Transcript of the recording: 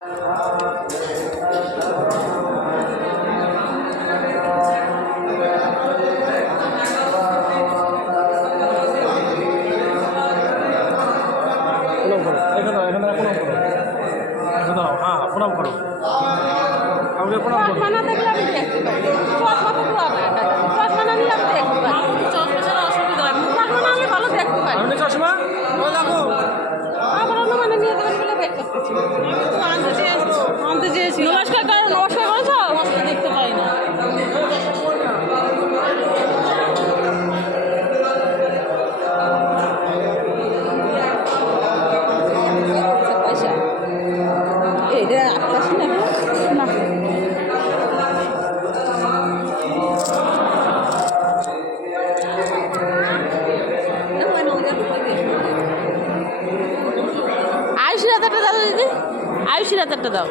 প্রণাম করো, আমাকে প্রণাম করো। চশমা না দেখলে আমি দেখতে পারি, চশমা তো চশমা না নিলে আমি দেখতে পারি, চশমা ছাড়া অসুবিধা হয়, চশমা না হলে ভালো দেখতে পারি। আমি চশমা দেখো আমার অন্য মানে নিয়ে যাবেন বলে বের করতেছি, আনতে চেয়েছি। নমস্কার করো, নমস্কার করেছো, নমস্কার দেখতে পাই না। পয়সা এটা আটকাশি না না আয়ুষের হাজারটা দাও দিদি, আয়ুষের হাজারটা দাও।